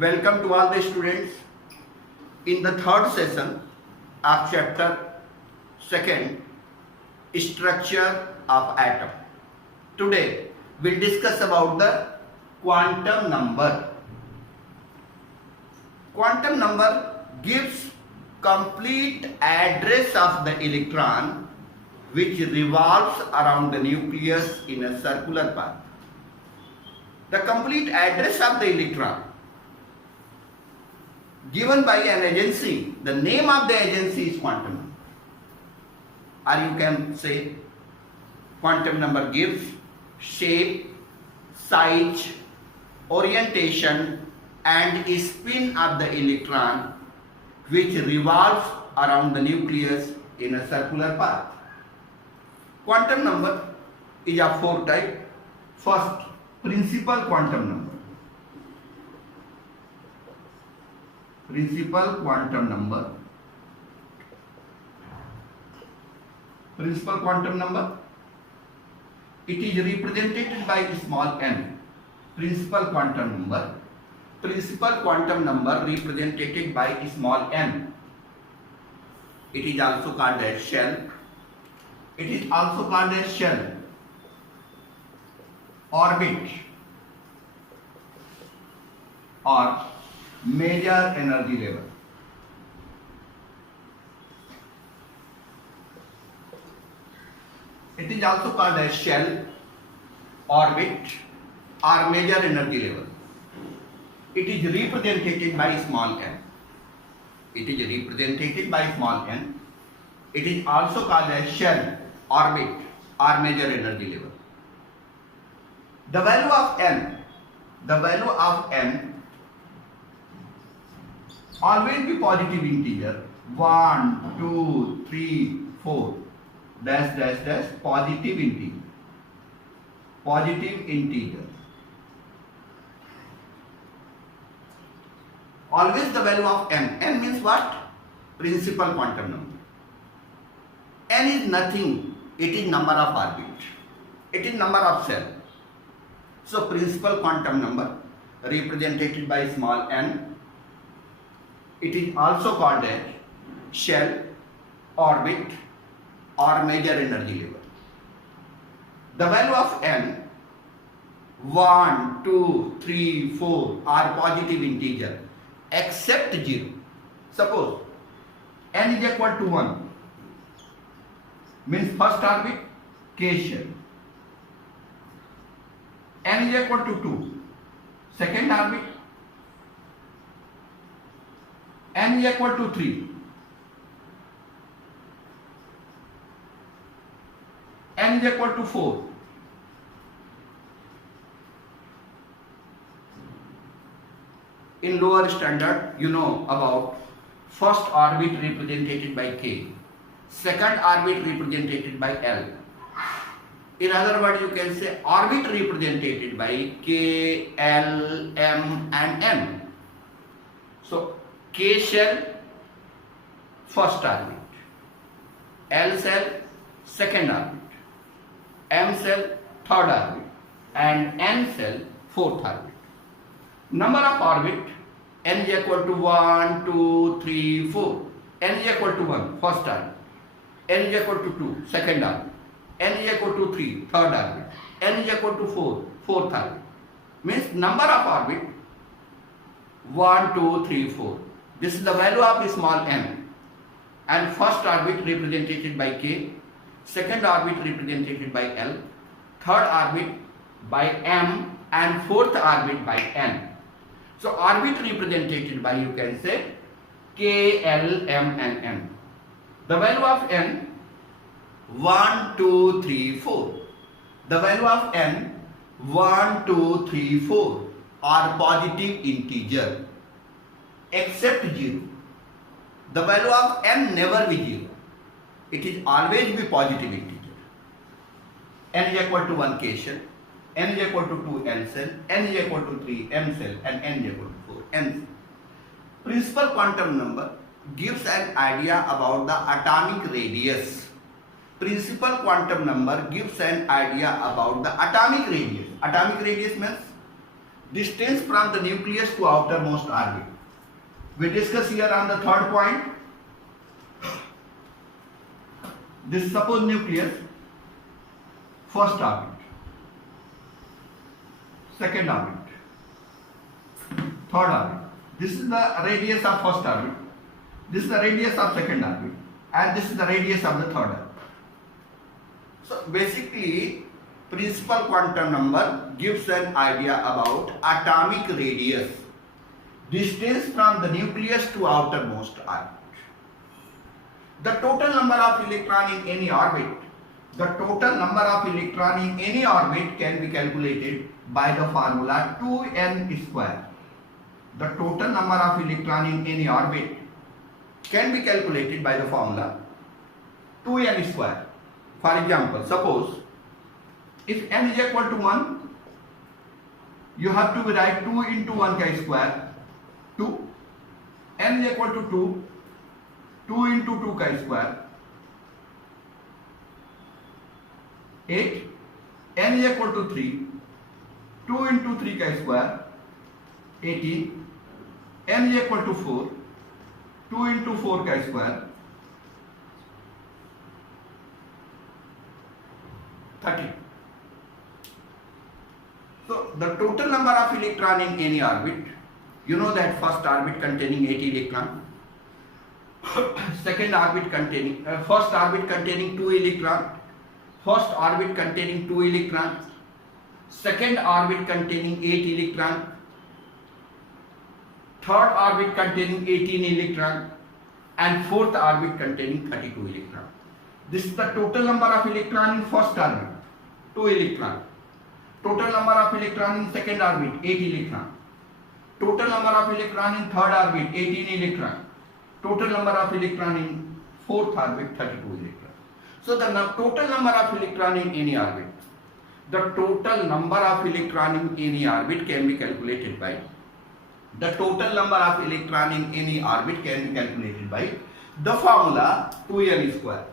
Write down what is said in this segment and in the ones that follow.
Welcome to all the students in the third session of chapter 2nd, structure of atom. Today we'll discuss about the quantum number. Quantum number gives complete address of the electron which revolves around the nucleus in a circular path. The complete address of the electron given by an agency. The name of the agency is quantum number. Or you can say quantum number gives shape, size, orientation and spin of the electron which revolves around the nucleus in a circular path. Quantum number is of four types. First, principal quantum number. Principal quantum number. Principal quantum number. It is represented by small n. Principal quantum number. Principal quantum number represented by small n. It is also called as shell. It is also called as shell, orbit, or major energy level. It is also called as shell, orbit, or major energy level. It is represented by small n. It is represented by small n. It is also called as shell, orbit, or major energy level. The value of n always be positive integer. 1, 2, 3, 4 dash dash dash positive integer. Positive integer. Always the value of n. N means what? Principal quantum number. N is nothing. It is number of orbit. It is number of cell. So principal quantum number represented by small n. It is also called as shell, orbit, or major energy level. The value of n 1, 2, 3, 4 are positive integer except 0. Suppose n is equal to 1 means first orbit k shell. N is equal to 2 second orbit. N is equal to 3. N is equal to 4. In lower standard, you know about first orbit represented by K, second orbit represented by L. In other words, you can say orbit represented by K, L, M and N. So K shell, first orbit, L shell, second orbit, M shell, third orbit, and N shell, fourth orbit. Number of orbit, n is equal to 1, 2, 3, 4. N is equal to 1, first orbit. N is equal to 2, second orbit. N is equal to 3, third orbit. N is equal to 4, fourth orbit. Means number of orbit 1, 2, 3, 4. This is the value of small n. And first orbit represented by K, second orbit represented by L, third orbit by M, and fourth orbit by N. So orbit represented by, you can say, K, L, M and N. The value of n 1, 2, 3, 4. The value of n 1, 2, 3, 4 are positive integer except 0. The value of n never be 0. It is always be positive integer. N is equal to 1 K shell, n is equal to 2 L cell, n is equal to 3 M cell, and n is equal to 4 N cell. Principal quantum number gives an idea about the atomic radius. Principal quantum number gives an idea about the atomic radius. Atomic radius means distance from the nucleus to outermost orbit. We discuss here on the third point. This suppose nucleus, first orbit, second orbit, third orbit. This is the radius of first orbit, this is the radius of second orbit, and this is the radius of the third orbit. So basically, principal quantum number gives an idea about atomic radius, distance from the nucleus to outermost orbit. The total number of electron in any orbit, the total number of electron in any orbit can be calculated by the formula 2n square. The total number of electron in any orbit can be calculated by the formula 2n square. For example, suppose if n is equal to 1, you have to write 2 into 1 chi square, 2. N is equal to 2, 2 into 2 chi square, 8. N is equal to 3, 2 into 3 chi square, 18. N is equal to 4, 2 into 4 chi square, 30. So the total number of electron in any orbit, you know that first orbit containing 8 electron, second orbit containing first orbit containing 2 electron, first orbit containing 2 electron, second orbit containing 8 electron, third orbit containing 18 electron, and fourth orbit containing 32 electron. This is the total number of electron in first orbit, 2 electron. Total number of electron in second orbit, 8 electron. Total number of electron in third orbit, 18 electron. Total number of electron in fourth orbit, 32 electron. So the total number of electron in any orbit, the total number of electron in any orbit can be calculated by the total number of electron in any orbit can be calculated by the formula 2n square.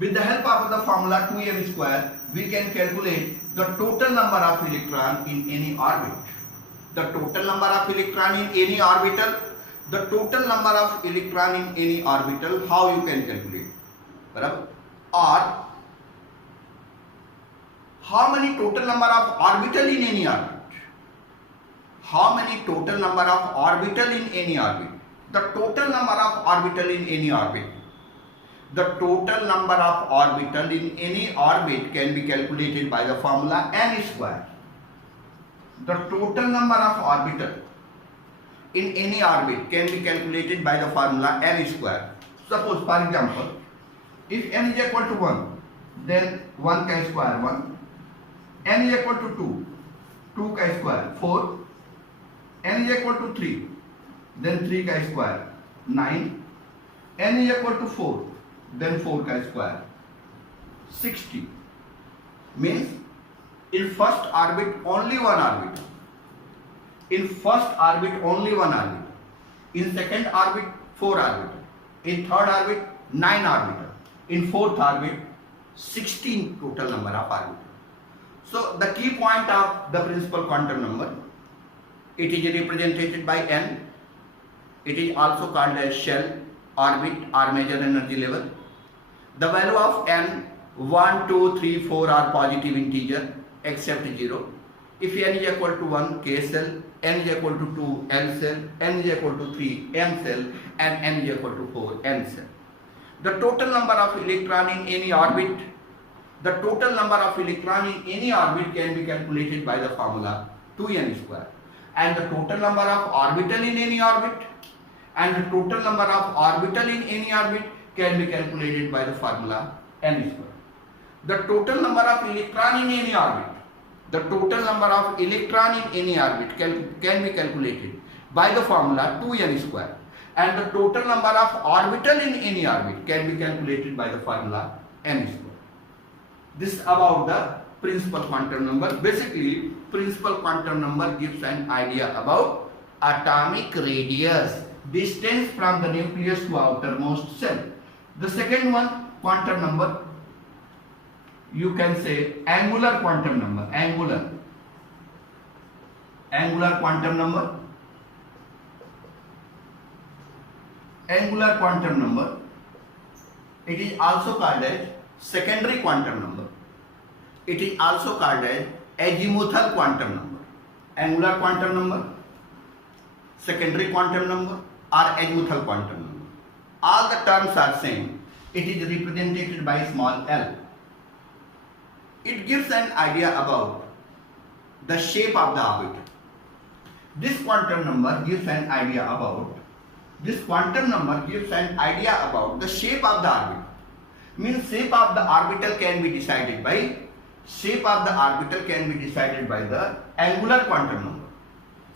With the help of the formula 2n square, we can calculate the total number of electron in any orbit. The total number of electron in any orbital, the total number of electron in any orbital, how you can calculate? Or how many total number of orbital in any orbit? How many total number of orbital in any orbit? The total number of orbital in any orbit. The total number of orbital in any orbit can be calculated by the formula n square. The total number of orbital in any orbit can be calculated by the formula n square. Suppose, for example, if n is equal to 1, then 1 chi square 1. N is equal to 2, 2 chi square 4. N is equal to 3, then 3 chi square 9. N is equal to 4, then 4 chi square 60. Means in first orbit only one orbit. In first orbit only one orbit. In second orbit 4 orbit. In third orbit 9 orbit. In fourth orbit 16 total number of orbit. So the key point of the principal quantum number, it is represented by n. It is also called as shell, orbit or major energy level. The value of n 1, 2, 3, 4 are positive integer except 0. If n is equal to 1, k cell, n is equal to 2, l cell, n is equal to 3, m cell, and n is equal to 4, n cell. The total number of electron in any orbit, the total number of electron in any orbit can be calculated by the formula 2n square. And the total number of orbital in any orbit and the total number of orbital in any orbit can be calculated by the formula n square. The total number of electron in any orbit, the total number of electron in any orbit can be calculated by the formula 2n square. And the total number of orbital in any orbit can be calculated by the formula n square. This is about the principal quantum number. Basically, principal quantum number gives an idea about atomic radius, distance from the nucleus to outermost cell. The second one, quantum number, you can say angular quantum number. Angular angular quantum number. Angular quantum number, it is also called as secondary quantum number. It is also called as azimuthal quantum number. Angular quantum number, secondary quantum number or azimuthal quantum number. All the terms are same. It is represented by small l. It gives an idea about the shape of the orbit. This quantum number gives an idea about the shape of the orbit. Means shape of the orbital can be decided by the angular quantum number.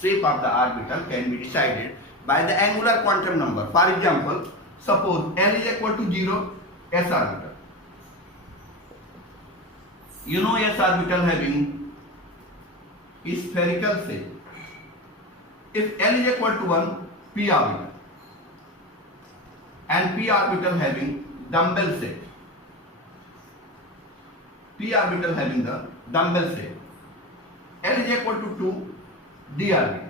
Shape of the orbital can be decided by the angular quantum number. For example, suppose L is equal to 0, S orbital. You know S orbital having spherical shape. If L is equal to 1, P orbital. And P orbital having dumbbell shape. P orbital having the dumbbell shape. L is equal to 2, D orbital.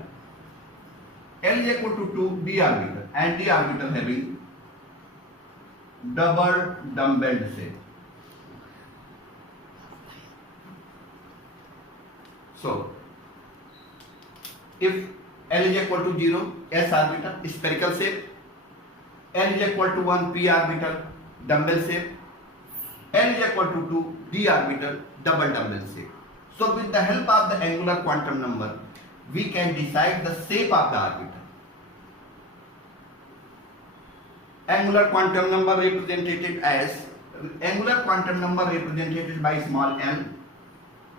L is equal to 2, D orbital. And D orbital having double dumbbell shape. So, if L is equal to 0, S orbital, spherical shape. L is equal to 1, P orbital, dumbbell shape. L is equal to 2, D orbital, double dumbbell shape. So with the help of the angular quantum number, we can decide the shape of the orbital. Angular quantum number represented by small l.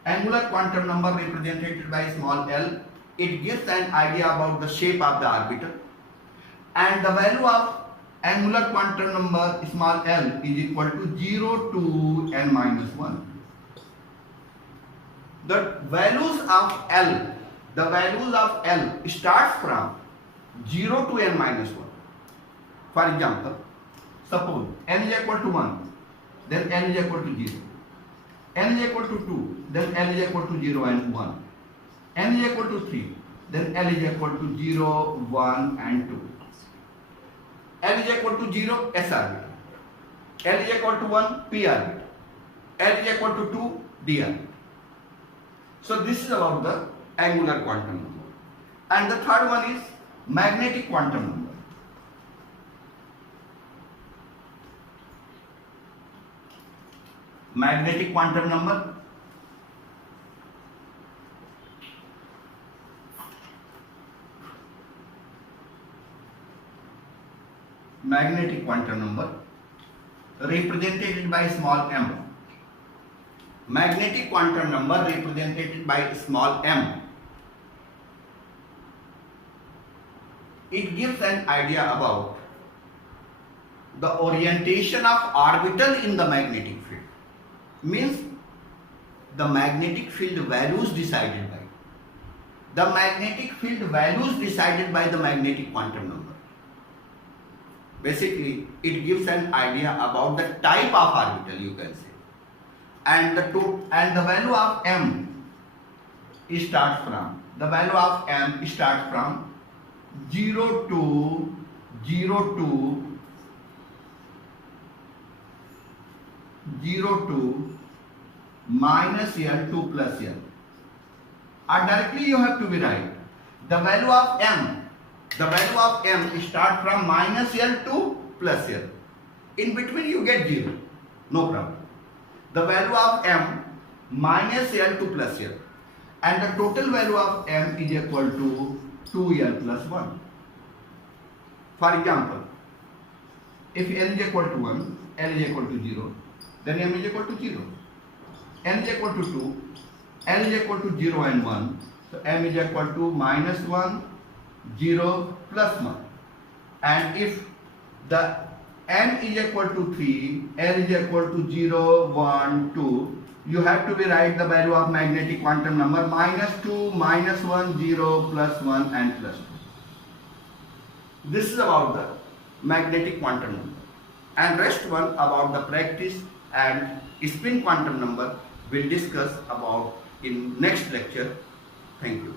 Angular quantum number represented by small l. It gives an idea about the shape of the orbital. And the value of angular quantum number small l is equal to 0 to n minus 1. The values of l starts from 0 to n minus 1. For example, suppose n is equal to 1, then n is equal to 0. N is equal to 2, then n is equal to 0 and 1. N is equal to 3, then L is equal to 0, 1 and 2. L is equal to 0, S orbital. L is equal to 1, P orbital. L is equal to 2, D orbital. So this is about the angular quantum number. And the third one is magnetic quantum number. Magnetic quantum number. Magnetic quantum number represented by small m. Magnetic quantum number represented by small m. It gives an idea about the orientation of orbital in the magnetic field. Means the magnetic field values decided by the magnetic quantum number. Basically, it gives an idea about the type of orbital, you can say. And the value of m starts from 0 to minus L to plus L. Or directly you have to be right. The value of m starts from minus L to plus L. In between you get 0. No problem. The value of m minus L to plus L. And the total value of m is equal to 2L plus 1. For example, if L is equal to 1, L is equal to 0, then m is equal to 0. N is equal to 2, L is equal to 0 and 1. So m is equal to minus 1, 0, plus 1. And if the n is equal to 3, L is equal to 0, 1, 2, you have to be right the value of magnetic quantum number minus 2, minus 1, 0, plus 1 and plus 2. This is about the magnetic quantum number. And rest one about the practice and spin quantum number we'll discuss about in next lecture. Thank you.